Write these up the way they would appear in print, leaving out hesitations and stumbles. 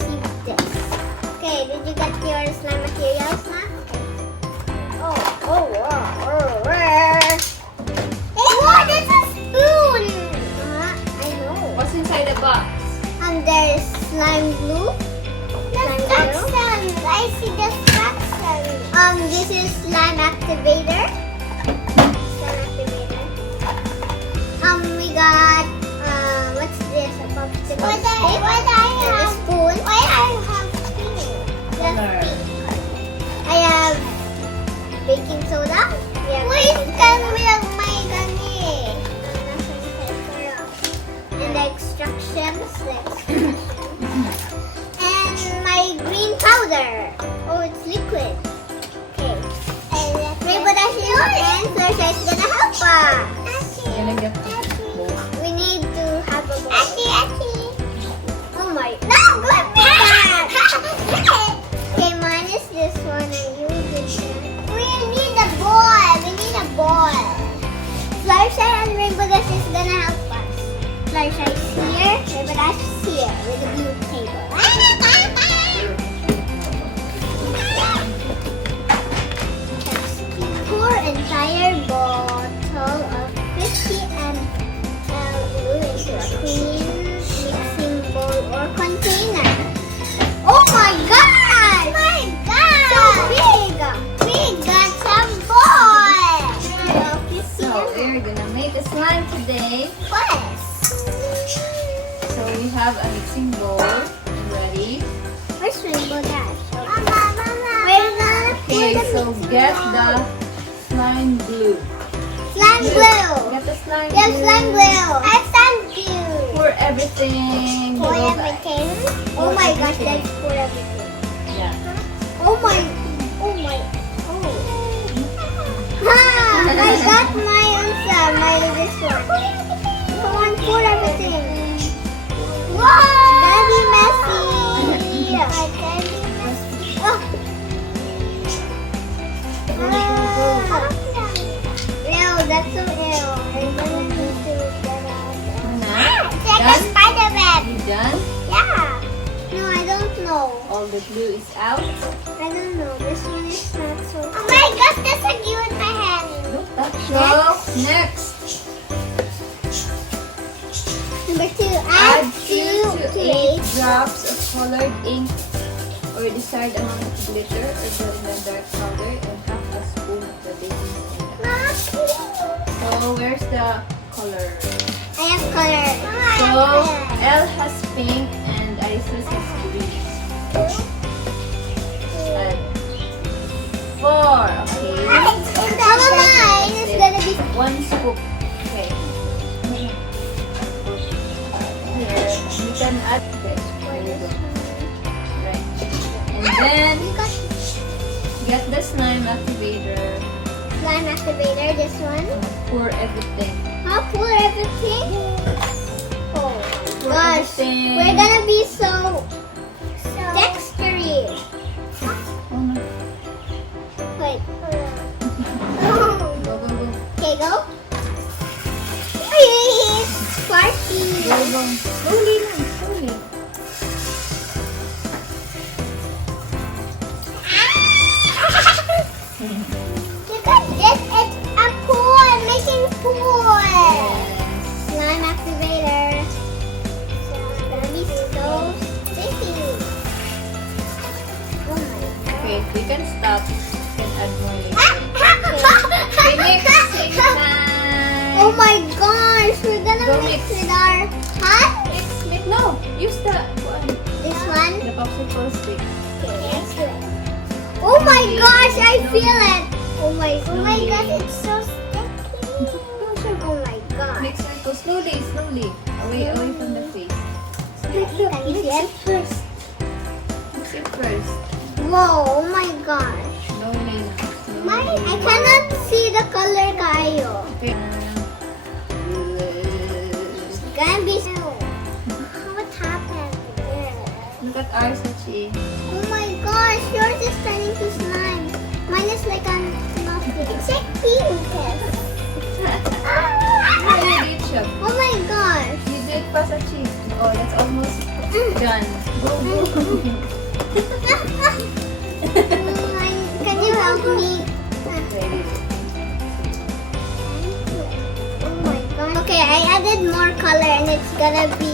received this. Okay, did you get your slime materials na? Wow, that's a spoon! I know. What's inside the box? There's slime glue. Instructions. I see the instructions. This is slime activator. We got, what's this? A popsicle What stick. I And a have? spoon. Why I have pink? Color. I have baking soda. We have Wait, baking can soda. we have my gani? And the instructions. And my green powder. Oh, it's liquid. Okay. Rainbow Dashes and Fluttershy is gonna help us. Nilagyan ko. We need to have a bowl. Achi. Oh my. No, good man. Okay, mine is this one and you did this. We need a ball. We need a ball. Fluttershy and Rainbow Dash is gonna help us. Fluttershy is here, Rainbow Dash is here with the blue table. Pour entire bottle of crispy and glue into a clean mixing bowl or container. Oh my gosh! My God. So big! We got some ball. So we're gonna make a slime today. What? So we have a mixing bowl ready. Where's Rainbow Dash? Mama. We're gonna pour Okay, the so mixing get bowl. the slime glue. Slime glue! Get the slime Yes, glue. slime glue! I thank you. Pour everything. For below the- everything. Oh my gosh, let's pour everything. Yeah. Oh my, oh. Ha! I got my answer, my this one. Come on, pour everything. Wow. That'll be messy. I can be messy. Oh. Ew, that's so ew. I'm gonna need to get out. Like a Done? spider web. You done? Yeah. No, I don't know. All the glue is out. I don't know. This one is not so. Oh my gosh, there's a glue in my hand. Look, that's next. Number 2, Add add 2 2 to 8 drops of colored ink or desired amount of glitter or gel in the dark powder and half a spoon of the baking soda. So where's the color? I have color. So Elle has pink and Isis has green. And 4. Okay. Mama, mine is gonna be 1 scoop. Okay. Here, you can add this. There you go. Right. And then get the slime activator. slime activator, this one. Pour everything. How pour everything? Oh Pour gosh, everything. we're gonna be so textury. Oh no. Wait. Go, go, go. Okay, go. It's sparky. Go, go. Slowly lang, slowly. Look at this. It's a pool. Making pool. Slime activator. It's gonna be so sticky. Oh my god. Okay, we can stop. You can add more later. Okay, mixing time. Oh my gosh, we're gonna Go mix mix. with our hand. Mix. No, use the one. This one. The popsicle stick. Okay, let's do it. Oh my gosh, I feel it. Oh my God, it's so sticky. Oh my god. Mix it. Go slowly, slowly. Away from the face. Look, Can you mix see it it? first. Mix it first. Whoa, oh my gosh. Slowly. I cannot see the color kayo. Okay. It's gonna be so. What happened? Look at ours, Achi. Oh my gosh, yours is turning to slime. Mine is like a nothing. It's like pink. How you did it, Shobe? Oh my gosh. You did it fast, Achi. Oh, that's almost Done. Can you help me? Very good. Oh my god. Okay, I added more color and it's gonna be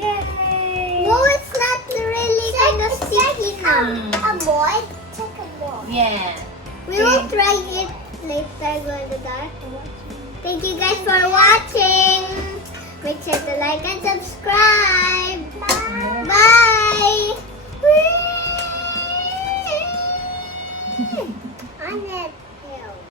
kind of. Yay! No, it's not really kind of sticky now. A boy. Check a boy. Yeah. We will try it later, go in the dark. Thank you guys for watching. Make sure to like and subscribe. Bye. On it.